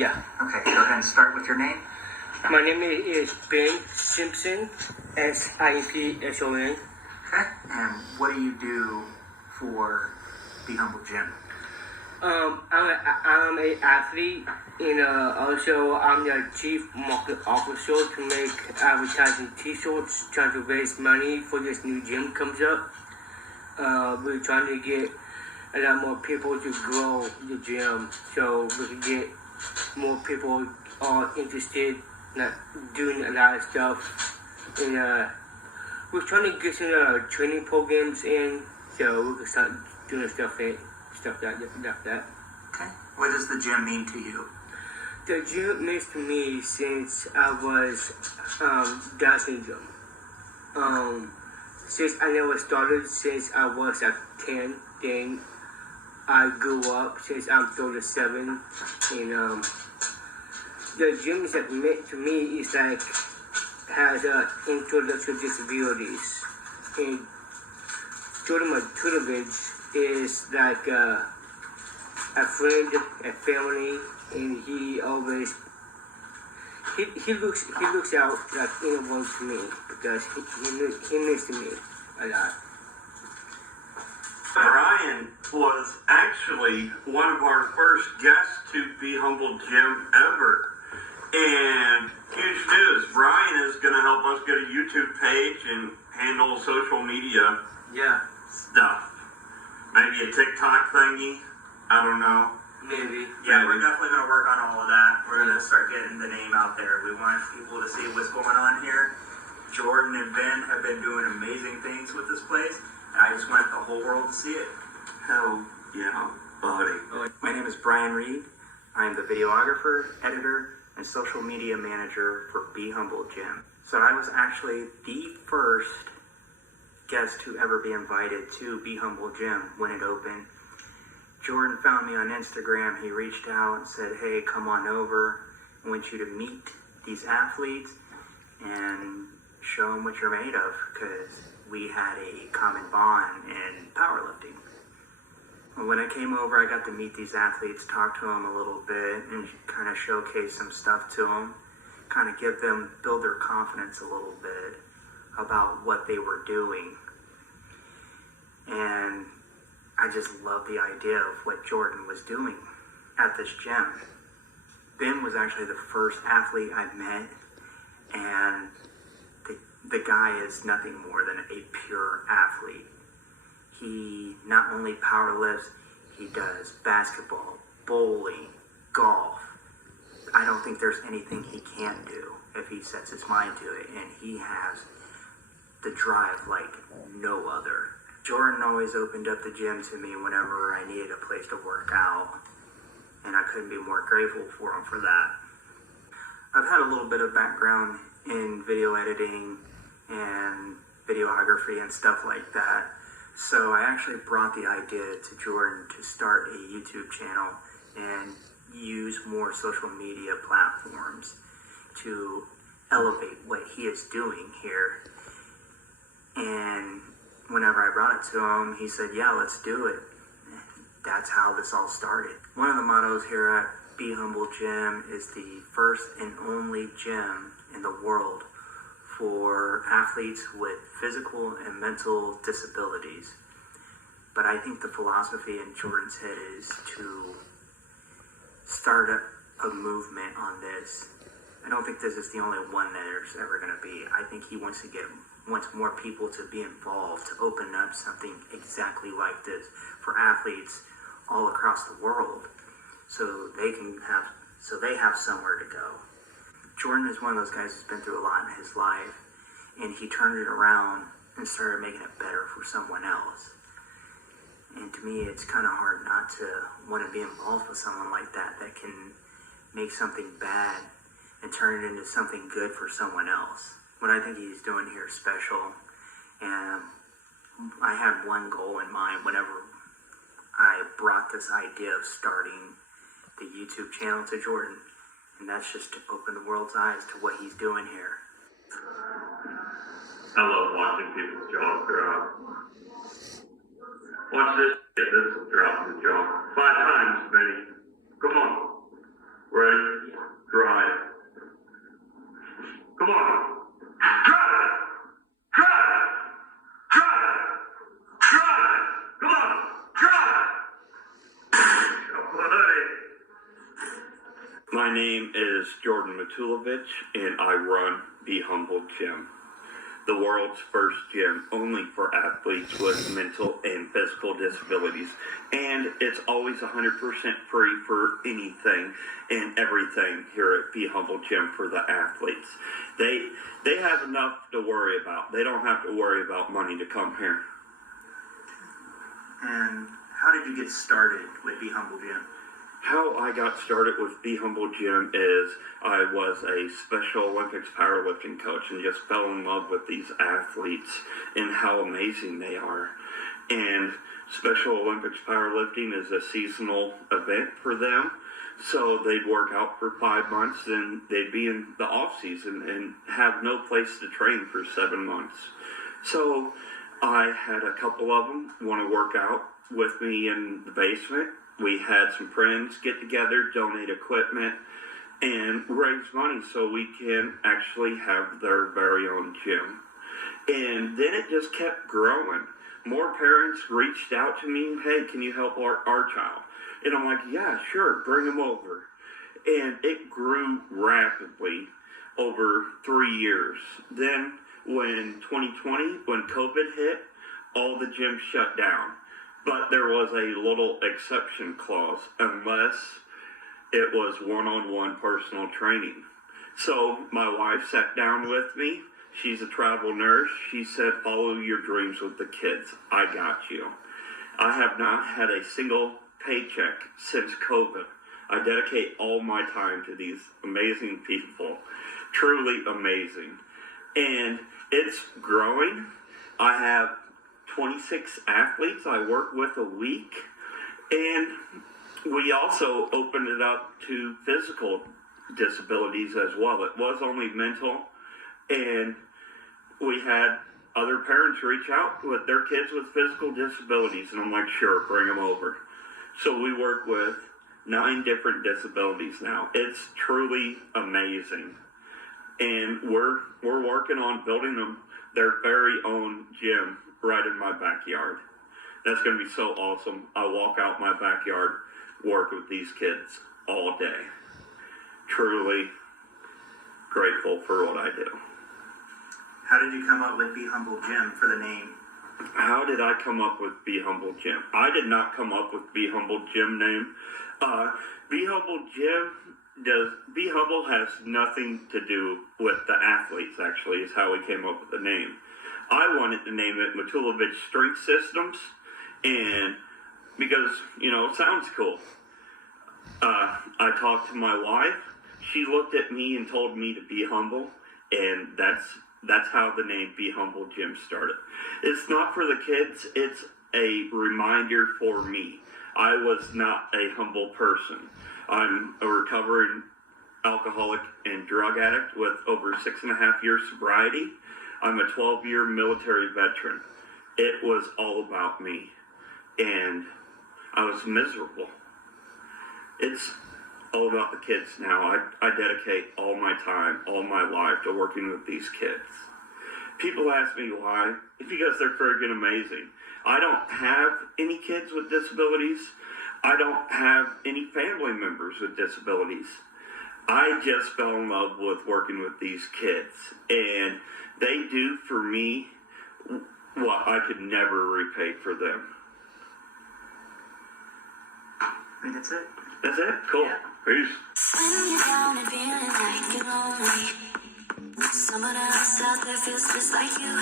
Yeah. Okay, go ahead and start with your name. My name is Ben Simpson, Simpson. Okay, and what do you do for Be Humble Gym? I'm an athlete, and also I'm the chief market officer to make advertising T-shirts, trying to raise money for this new gym comes up. We're trying to get a lot more people to grow the gym, so we can get more people interested in doing a lot of stuff. And we're trying to get some training programs in, so we can start doing stuff like that. Okay, what does the gym mean to you? The gym means to me since I was Down syndrome. Since I never started since I was like 10, then I grew up since I'm 37, and the gym is like meant to me is like has intellectual disabilities, and Jordan Matutovich is like a friend, a family, and he always he looks out like anyone to me because he means to me a lot. Brian was actually one of our first guests to Be Humble Gym ever. And huge news, Brian is going to help us get a YouTube page and handle social media stuff. Maybe a TikTok thingy. I don't know. Maybe. Yeah, we're definitely going to work on all of that. We're going to start getting the name out there. We want people to see what's going on here. Jordan and Ben have been doing amazing things with this place, and I just want the whole world to see it. Hell yeah, buddy. My name is Brian Reed. I'm the videographer, editor, and social media manager for Be Humble Gym. So I was actually the first guest to ever be invited to Be Humble Gym when it opened. Jordan found me on Instagram. He reached out and said, hey, come on over. I want you to meet these athletes and show them what you're made of, because we had a common bond in powerlifting. When I came over, I got to meet these athletes, talk to them a little bit, and kind of showcase some stuff to them, kind of build their confidence a little bit about what they were doing. And I just love the idea of what Jordan was doing at this gym. Ben was actually the first athlete I met, and the guy is nothing more than a pure athlete. He not only powerlifts, he does basketball, bowling, golf. I don't think there's anything he can't do if he sets his mind to it, and he has the drive like no other. Jordan always opened up the gym to me whenever I needed a place to work out, and I couldn't be more grateful for him for that. I've had a little bit of background in video editing and videography and stuff like that, so I actually brought the idea to Jordan to start a YouTube channel and use more social media platforms to elevate what he is doing here. And whenever I brought it to him, he said, yeah, let's do it. And that's how this all started. One of the mottos here at Be Humble Gym is the first and only gym in the world for athletes with physical and mental disabilities. But I think the philosophy in Jordan's head is to start a movement on this. I don't think this is the only one that there's ever going to be. I think he wants more people to be involved, to open up something exactly like this for athletes all across the world, so they have somewhere to go. Jordan is one of those guys who's been through a lot in his life, and he turned it around and started making it better for someone else. And to me, it's kind of hard not to want to be involved with someone like that can make something bad and turn it into something good for someone else. What I think he's doing here is special, and I had one goal in mind whenever I brought this idea of starting the YouTube channel to Jordan, and that's just to open the world's eyes to what he's doing here. I love watching people's jaws drop. Watch this. This will drop the jaw 5 times, Benny. Come on. We're Ready? Drive. Come on. Drive! Drive! Drive! Drive! Come on! Drive! My name is Jordan Matulovich, and I run Be Humble Gym, the world's first gym only for athletes with mental and physical disabilities. And it's always 100% free for anything and everything here at Be Humble Gym for the athletes. They have enough to worry about. They don't have to worry about money to come here. And how did you get started with Be Humble Gym? How I got started with Be Humble Gym is I was a Special Olympics powerlifting coach and just fell in love with these athletes and how amazing they are. And Special Olympics powerlifting is a seasonal event for them. So they'd work out for 5 months and they'd be in the off season and have no place to train for 7 months. So I had a couple of them want to work out with me in the basement. We had some friends get together, donate equipment, and raise money so we can actually have their very own gym. And then it just kept growing. More parents reached out to me, hey, can you help our child? And I'm like, yeah, sure, bring them over. And it grew rapidly over 3 years. Then when 2020, when COVID hit, all the gyms shut down. But there was a little exception clause, unless it was one-on-one personal training. So my wife sat down with me. She's a travel nurse. She said, follow your dreams with the kids. I got you. I have not had a single paycheck since COVID. I dedicate all my time to these amazing people. Truly amazing. And it's growing. I have 26 athletes I work with a week, and we also opened it up to physical disabilities as well. It was only mental, and we had other parents reach out with their kids with physical disabilities, and I'm like, sure, bring them over. So we work with 9 different disabilities now. It's truly amazing, and we're working on building them their very own gym right in my backyard. That's going to be so awesome. I walk out my backyard, work with these kids all day. Truly grateful for what I do. How did you come up with Be Humble Gym for the name? How did I come up with Be Humble Gym? I did not come up with Be Humble Gym name. Be Humble Gym Be Humble has nothing to do with the athletes, actually, is how we came up with the name. I wanted to name it Matulovich Strength Systems, and because, it sounds cool. I talked to my wife. She looked at me and told me to be humble, and that's how the name Be Humble Gym started. It's not for the kids. It's a reminder for me. I was not a humble person. I'm a recovering alcoholic and drug addict with over 6.5 years sobriety. I'm a 12-year military veteran. It was all about me, and I was miserable. It's all about the kids now. I dedicate all my time, all my life to working with these kids. People ask me why. It's because they're friggin' amazing. I don't have any kids with disabilities. I don't have any family members with disabilities. I just fell in love with working with these kids, and they do for me what I could never repay for them. I mean, that's it. That's it? Cool. Yeah. Peace. When you're down and feeling like you're lonely, someone else out there feels just like you.